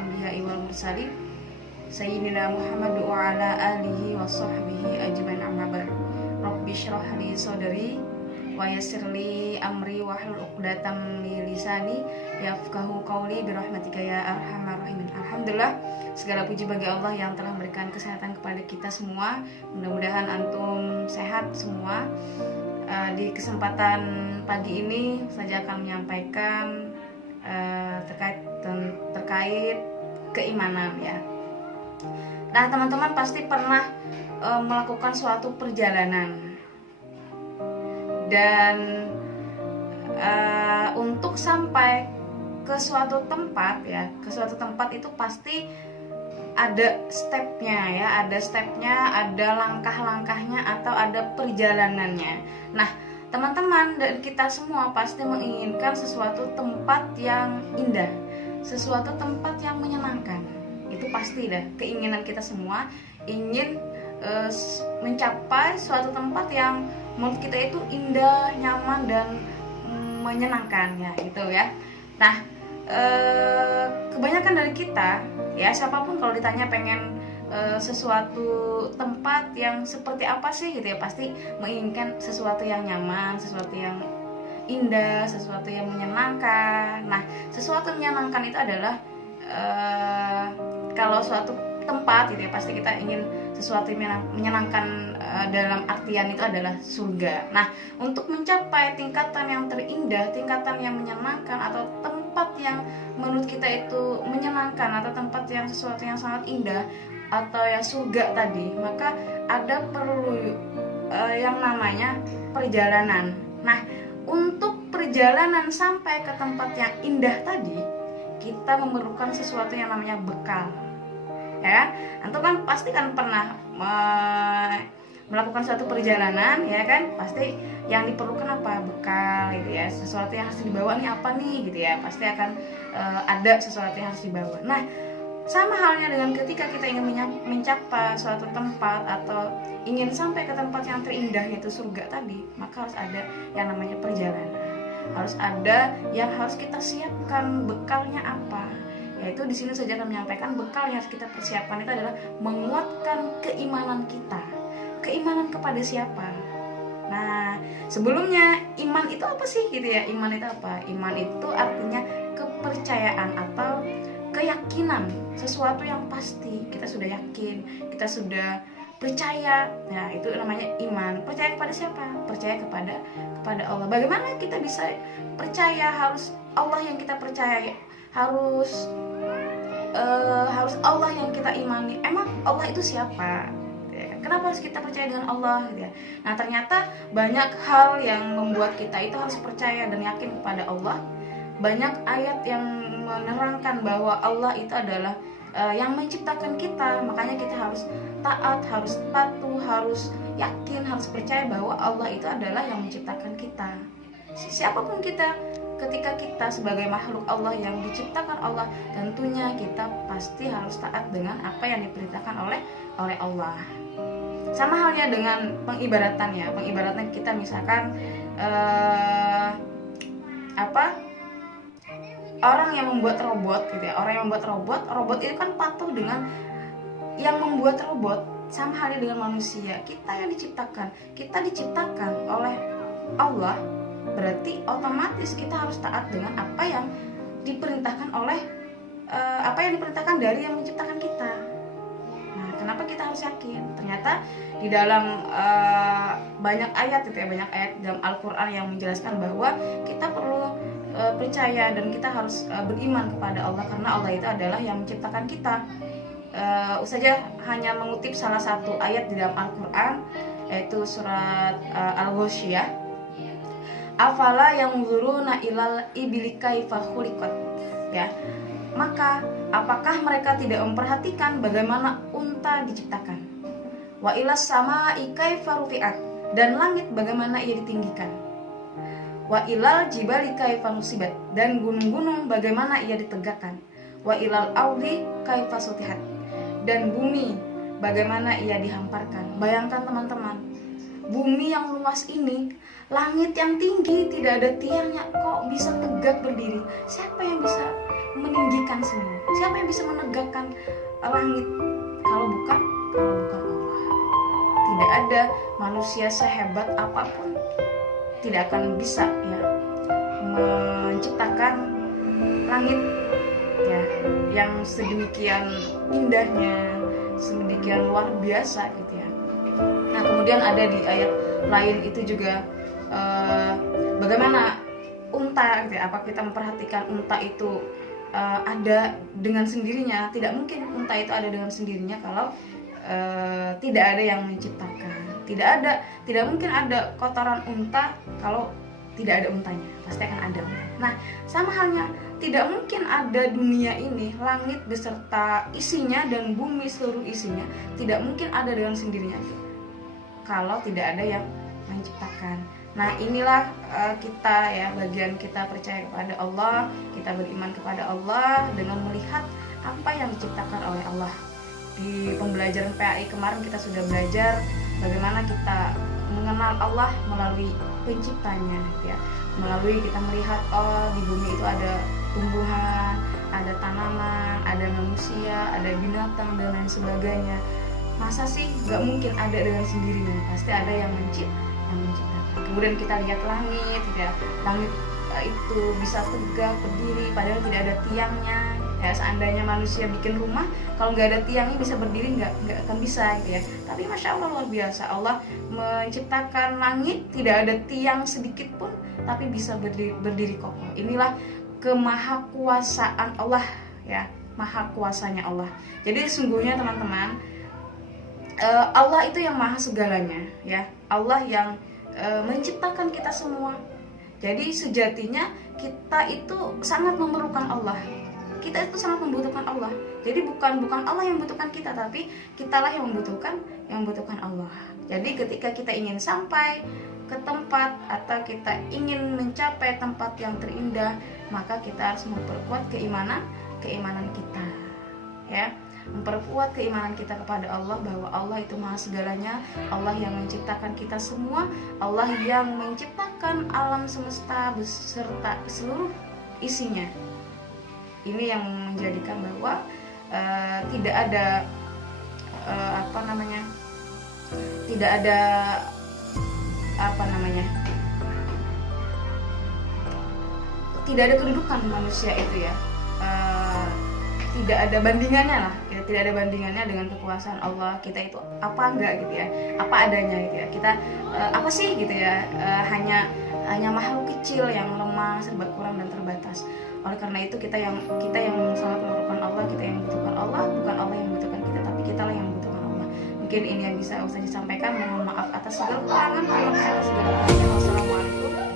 anbiya'i wal mursalin sayyidina Muhammad wa ala alihi wa sahbihi ajmain, amma ba'du. Rabbi shrah li sadri wa yassir li amri wahlul 'uqdatam min lisani yafqahu qawli bi rahmatika ya arhamar rahimin. Alhamdulillah, segala puji bagi Allah yang telah memberikan kesehatan kepada kita semua. Mudah-mudahan antum sehat semua. Di kesempatan pagi ini saya akan menyampaikan terkait keimanan ya. Nah, teman-teman pasti pernah melakukan suatu perjalanan, dan untuk sampai ke suatu tempat ya, ke suatu tempat itu pasti ada stepnya, ada langkah-langkahnya atau ada perjalanannya. Nah, teman-teman dan kita semua pasti menginginkan sesuatu tempat yang indah, sesuatu tempat yang menyenangkan. Itu pasti dah keinginan kita semua, ingin mencapai suatu tempat yang menurut kita itu indah, nyaman dan menyenangkan ya, gitu ya. Nah, kebanyakan dari kita ya, siapapun kalau ditanya pengen sesuatu tempat yang seperti apa sih gitu ya, pasti menginginkan sesuatu yang nyaman, sesuatu yang indah, sesuatu yang menyenangkan. Nah, sesuatu menyenangkan itu adalah kalau suatu tempat gitu ya, pasti kita ingin sesuatu yang menyenangkan, dalam artian itu adalah surga. Nah, untuk mencapai tingkatan yang terindah, tingkatan yang menyenangkan, atau tempat yang menurut kita itu menyenangkan, atau tempat yang sesuatu yang sangat indah, atau yang surga tadi, maka ada perlu yang namanya perjalanan. Nah, untuk perjalanan sampai ke tempat yang indah tadi, kita memerlukan sesuatu yang namanya bekal. Ya, antum kan pasti kan pernah melakukan suatu perjalanan ya kan, pasti yang diperlukan apa? Bekal gitu ya, sesuatu yang harus dibawa nih apa nih gitu ya, pasti akan ada sesuatu yang harus dibawa. Nah, sama halnya dengan ketika kita ingin mencapai suatu tempat atau ingin sampai ke tempat yang terindah yaitu surga tadi, maka harus ada yang namanya perjalanan, harus ada yang harus kita siapkan. Bekalnya apa? Yaitu di sini saja akan menyampaikan bekal yang harus kita persiapkan itu adalah menguatkan keimanan kita. Keimanan kepada siapa? Nah, sebelumnya iman itu apa sih gitu ya? Iman itu apa? Iman itu artinya kepercayaan atau keyakinan, sesuatu yang pasti. Kita sudah yakin, kita sudah percaya. Nah, itu namanya iman. Percaya kepada siapa? Percaya kepada Allah. Bagaimana kita bisa percaya? Harus Allah yang kita percaya, harus Allah yang kita imani. Emang Allah itu siapa? Kenapa harus kita percaya dengan Allah? Nah, ternyata banyak hal yang membuat kita itu harus percaya dan yakin kepada Allah. Banyak ayat yang menerangkan bahwa Allah itu adalah yang menciptakan kita. Makanya kita harus taat, harus patuh, harus yakin, harus percaya bahwa Allah itu adalah yang menciptakan kita. Siapapun kita, ketika kita sebagai makhluk Allah yang diciptakan Allah, tentunya kita pasti harus taat dengan apa yang diperintahkan oleh Allah. Sama halnya dengan pengibaratan ya. Pengibaratan kita misalkan orang yang membuat robot gitu ya. Orang yang membuat robot itu kan patuh dengan yang membuat robot. Sama halnya dengan manusia, kita yang diciptakan oleh Allah, berarti otomatis kita harus taat dengan apa yang diperintahkan dari yang menciptakan kita. Nah, kenapa kita harus yakin? Ternyata di dalam banyak ayat itu ya, banyak ayat dalam Al-Quran yang menjelaskan bahwa kita perlu percaya dan kita harus beriman kepada Allah, karena Allah itu adalah yang menciptakan kita. Ustazah hanya mengutip salah satu ayat di dalam Al-Quran, yaitu surat Al-Ghasyiyah. Afala yanzuruna ilal ibli kaifa khuliqat, ya. Maka apakah mereka tidak memperhatikan bagaimana unta diciptakan? Wa ilas samaa'i kaifa rufi'at, dan langit bagaimana ia ditinggikan. Wa ilal jibali kaifa nusibat, dan gunung-gunung bagaimana ia ditegakkan. Wa ilal ardi kaifa sutihat, dan bumi bagaimana ia dihamparkan. Bayangkan teman-teman, bumi yang luas ini, langit yang tinggi, tidak ada tiangnya, kok bisa tegak berdiri? Siapa yang bisa meninggikan semua? Siapa yang bisa menegakkan langit kalau bukan Allah? Tidak ada manusia sehebat apapun tidak akan bisa ya menciptakan langit ya yang sedemikian indahnya, sedemikian luar biasa gitu ya. Nah, kemudian ada di ayat lain itu juga bagaimana unta gitu ya. Apa kita memperhatikan unta itu ada dengan sendirinya? Tidak mungkin unta itu ada dengan sendirinya kalau tidak ada yang menciptakan. Tidak mungkin ada kotoran unta kalau tidak ada untanya. Pasti akan ada unta. Nah, sama halnya tidak mungkin ada dunia ini, langit beserta isinya dan bumi seluruh isinya, tidak mungkin ada dengan sendirinya kalau tidak ada yang menciptakan. Nah, inilah kita ya, bagian kita percaya kepada Allah, kita beriman kepada Allah dengan melihat apa yang diciptakan oleh Allah. Di pembelajaran PAI kemarin kita sudah belajar bagaimana kita mengenal Allah melalui penciptanya ya. Melalui kita melihat di bumi itu ada tumbuhan, ada tanaman, ada manusia, ada binatang dan lain sebagainya. Masa sih nggak mungkin ada dengan sendirinya? Pasti ada yang menciptakan. Kemudian kita lihat langit ya. Langit itu bisa tegak berdiri padahal tidak ada tiangnya. Ya, seandainya manusia bikin rumah, kalau nggak ada tiangnya bisa berdiri nggak akan bisa gitu ya. Tapi masya Allah luar biasa, Allah menciptakan langit tidak ada tiang sedikit pun, tapi bisa berdiri kokoh. Inilah kemahakuasaan Allah ya, maha kuasanya Allah. Jadi sungguhnya teman-teman, Allah itu yang maha segalanya ya. Allah yang menciptakan kita semua. Jadi sejatinya kita itu sangat memerlukan Allah. Kita itu sangat membutuhkan Allah. Jadi bukan Allah yang membutuhkan kita, tapi kitalah yang membutuhkan Allah. Jadi ketika kita ingin sampai ke tempat atau kita ingin mencapai tempat yang terindah, maka kita harus memperkuat keimanan kita ya. Memperkuat keimanan kita kepada Allah bahwa Allah itu maha segalanya, Allah yang menciptakan kita semua, Allah yang menciptakan alam semesta beserta seluruh isinya. Ini yang menjadikan bahwa tidak ada tidak ada kedudukan manusia itu ya, tidak ada bandingannya lah, tidak ada bandingannya dengan kekuasaan Allah. Kita itu apa enggak gitu ya, apa adanya gitu ya. Kita apa sih gitu ya, hanya makhluk kecil yang lemah, serba kurang dan terbatas. Oleh karena itu kita yang sangat memerlukan Allah, kita yang membutuhkan Allah, bukan Allah yang membutuhkan kita, tapi kita lah yang membutuhkan Allah. Mungkin ini yang bisa Ustaz sampaikan. Mohon maaf atas segala kekurangan. Wassalamualaikum